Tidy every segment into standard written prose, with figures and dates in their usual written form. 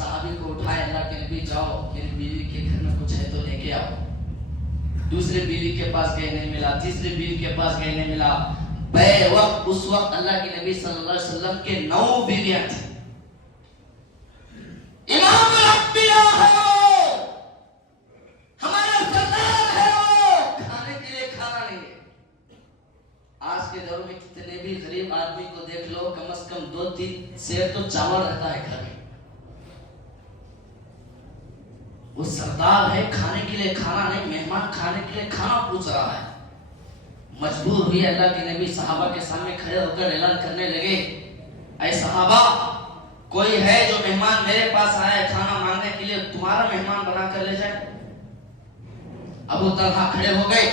صحابی کو اٹھائے، اللہ کے نبی جاؤ میری بیوی کے گھر میں کچھ ہے تو لے کے آؤ۔ دوسرے بیوی کے پاس گئے نہیں ملا، تیسرے بیوی کے پاس گئے نہیں ملا۔ بے وقت اس وقت اللہ کے نبی صلی اللہ علیہ وسلم کے 9 بیویاں تھیں۔ امام الانبیاء ہے وہ، ہمارا سردار ہے وہ، کھانے کے لیے کھانا نہیں ہے۔ آج کے دور میں کتنے بھی غریب آدمی کو دیکھ لو، کم از کم 2-3 سیر تو چاول رہتا ہے گھر میں۔ وہ سردار ہے، کھانے کے لیے کھانا نہیں، مہمان کھانے کے لیے کھانا پوچھ رہا ہے۔ مجبور ہوئی اللہ کے نبی صحابہ کے سامنے کھڑے ہو کر اعلان کرنے لگے، اے صحابہ، کوئی ہے جو مہمان میرے پاس آئے کھانا مانگنے کے لیے تمہارا مہمان بنا کر لے جائے؟ ابو طلحہ کھڑے ہو گئے،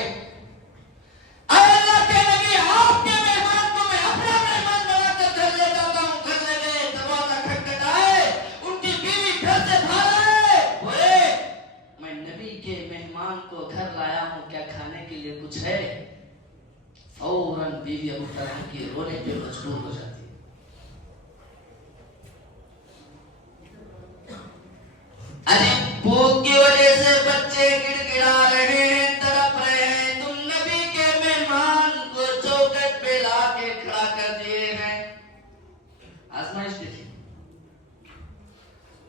اے اللہ کے نبی، آپ کے مہمان کو میں اپنا مہمان بنا کر گھر لے جاتا ہوں۔ گھر لے گئے، دروازہ کھٹکھٹائے، ان کی بیوی گھر سے باہر آئے، بولے میں نبی کے مہمان کو گھر لایا ہوں، کیا کھانے کے لیے کچھ ہے؟ فوراً بیوی ابو طلحہ کی رونے پہ مجبور ہو جاتی ہے۔ عجیب بھوک کی وجہ سے بچے گڑ گڑا رہے ہیں، تڑپ رہے ہیں، تم نبی کے مہمان کو چوکھٹ پہ لا کے کھڑا کر دیے ہیں۔ آزمائش دیکھیں،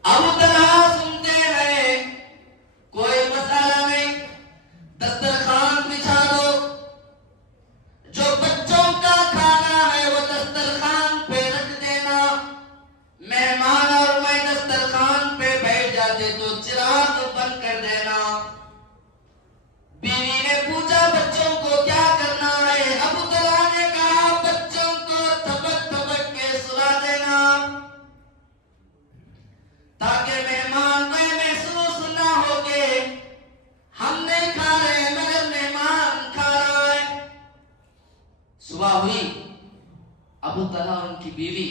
ابو طلحہ سنتے ہیں، کوئی مسئلہ نہیں، دسترخوان بچھا دو، جو بچوں کا کھانا ہے وہ دسترخوان پہ رکھ دینا۔ مہمان اور میں دسترخوان پہ بیٹھ جاتے تو چراغ بند کر دینا۔ بیوی نے پوچھا بچوں کو کیا کرنا ہے؟ ابو طلحہ نے کہا بچوں کو تھپک تھپک کے سلا دینا، تاکہ مہمان کو محسوس نہ ہو کہ ہم نہیں کھا رہے مگر مہمان کھا رہا ہے۔ صبح ہوئی، ابو طلحہ اور ان کی بیوی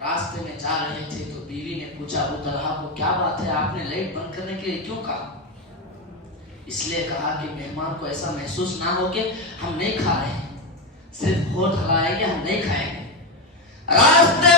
راستے میں جا رہے تھے تو بیوی نے پوچھا ابو طلحہ کو کیا بات ہے، آپ نے لائٹ بند کرنے کے لیے کیوں کہا؟ اس لیے کہا کہ مہمان کو ایسا محسوس نہ ہو کہ ہم نہیں کھا رہے ہیں، صرف ہونٹ ہلائیں گے، ہم نہیں کھائیں گے۔ راستے